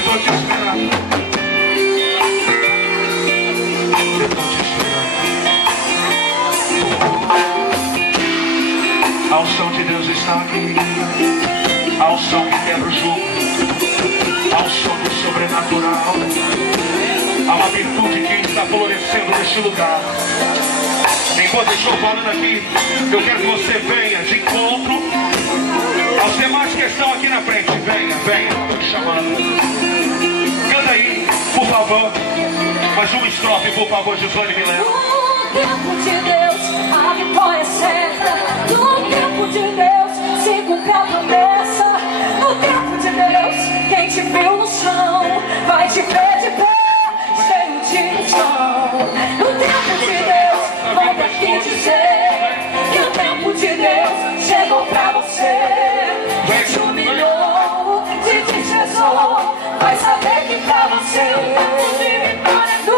estou te esperando. Eu estou te esperando. A unção de Deus está aqui. A unção que quebra o jugo. A unção do sobrenatural. Há uma virtude que está florescendo neste lugar. Enquanto eu estou falando aqui, eu quero que você venha de encontro aos demais que estão aqui na frente. Venha, venha, estou te chamando. Canta aí, por favor. Mais uma estrofe, por favor, Gislane Milena. No tempo de Deus, a vitória é certa. No tempo de Deus, se cumpre a promessa. No tempo de Deus, quem te viu no chão vai te ver de pé, cheio de unção. No tempo de Deus, volta aqui dizer que o tempo de Deus chegou pra você. Quem te humilhou, te desprezou, vai saber que pra você no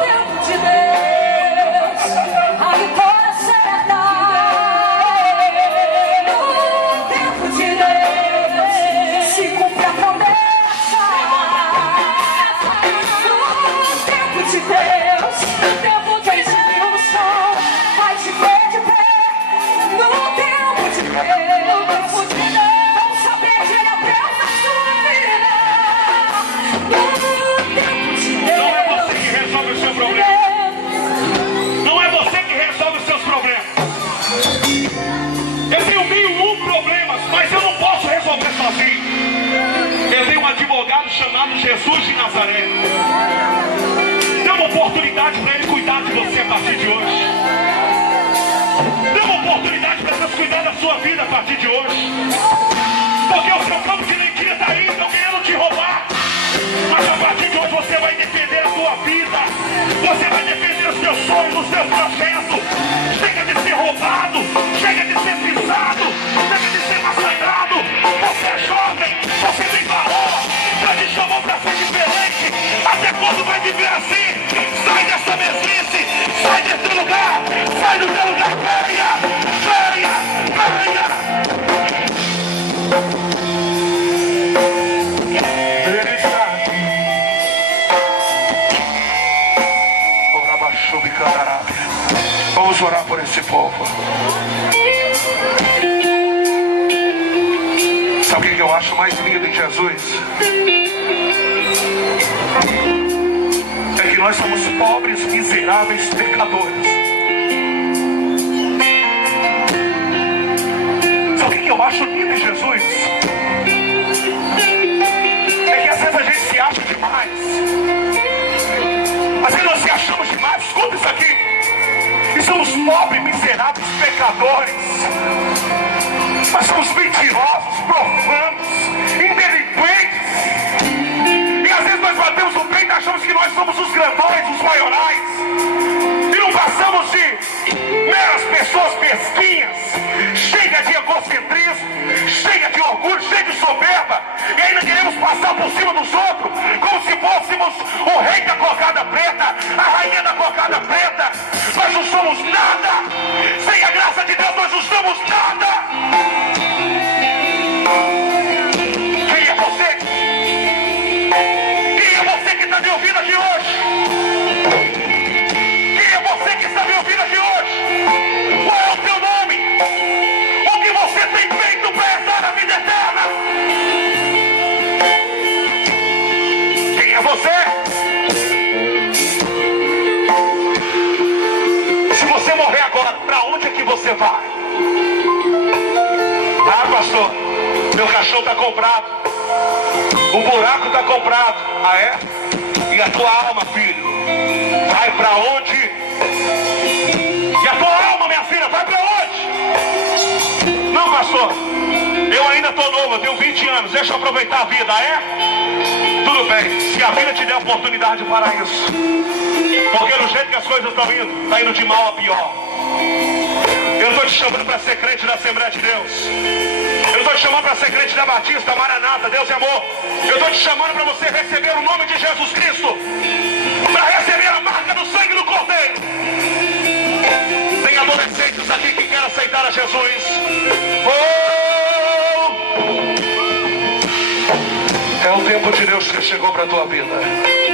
tempo de Deus a vitória certa. No tempo de Deus se cumpre a promessa. No tempo de Deus, quem te viu no chão vai te ver de pé. No tempo de Deus, vamos saber que Ele abriu na sua vida. No tempo de Deus, Não é você que resolve o seu problema. Não é você que resolve os seus problemas. Eu tenho 1001 problemas, mas eu não posso resolver sozinho. Eu tenho um advogado chamado Jesus de Nazaré. Dê uma oportunidade para Ele cuidar de você a partir de hoje. Dê uma oportunidade para Deus cuidar da sua vida a partir de hoje. Porque o seu campo de mentira está aí, estão querendo te roubar. Mas a partir de hoje você vai defender a sua vida. Você vai defender os seus sonhos, os seus projetos. Chega de ser roubado. Chega de ser pisado. Chega de ser massacrado. Você é jovem. Você tem valor. Deus te chamou para ser diferente. Até quando vai viver assim? Sai dessa mesmice. Sai desse lugar. Sai do teu lugar. Venha. Venha. Venha. Ele está aqui. Vamos orar por esse povo. Sabe o que eu acho mais lindo em Jesus? É que nós somos pobres, miseráveis, pecadores. Sabe o que eu acho lindo em Jesus? É que às vezes a gente se acha demais. Às vezes nós se achamos demais. Escuta isso aqui. E somos pobres, miseráveis, pecadores. Nós somos mentirosos, profanos, indelinquentes. E às vezes nós batemos no peito e achamos que nós somos os grandões, os maiorais. E não passamos de meras pessoas mesquinhas, cheias de egocentrismo, cheias de orgulho, cheias de soberba. E ainda queremos passar por cima dos outros, como se fôssemos o rei da cocada preta, a rainha da cocada preta. Nós não somos nada. Sem a graça de Deus nós não somos nada. Quem é você? Quem é você que está me ouvindo aqui hoje? Quem é você que está me ouvindo aqui hoje? Qual é o teu nome? O que você tem feito para herdar a vida eterna? Quem é você? Se você morrer agora, para onde é que você vai? Ah, pastor, meu cachorro está comprado. O buraco está comprado. Ah, é? E a tua alma, filho? Vai para onde? E a tua alma, minha filha, vai para onde? Não, pastor, eu ainda estou novo, eu tenho 20 anos. Deixa eu aproveitar a vida, ah, é? Tudo bem, se a vida te der oportunidade para isso. Porque do jeito que as coisas estão indo, está indo de mal a pior. Eu estou te chamando para ser crente da Assembleia de Deus. Eu estou te chamando para ser crente da Batista, Maranata, Deus é amor. Eu estou te chamando para você receber o nome de Jesus Cristo, para receber a marca do sangue do Cordeiro. Tem adolescentes aqui que querem aceitar a Jesus. Oh! É o tempo de Deus chegou para a tua vida.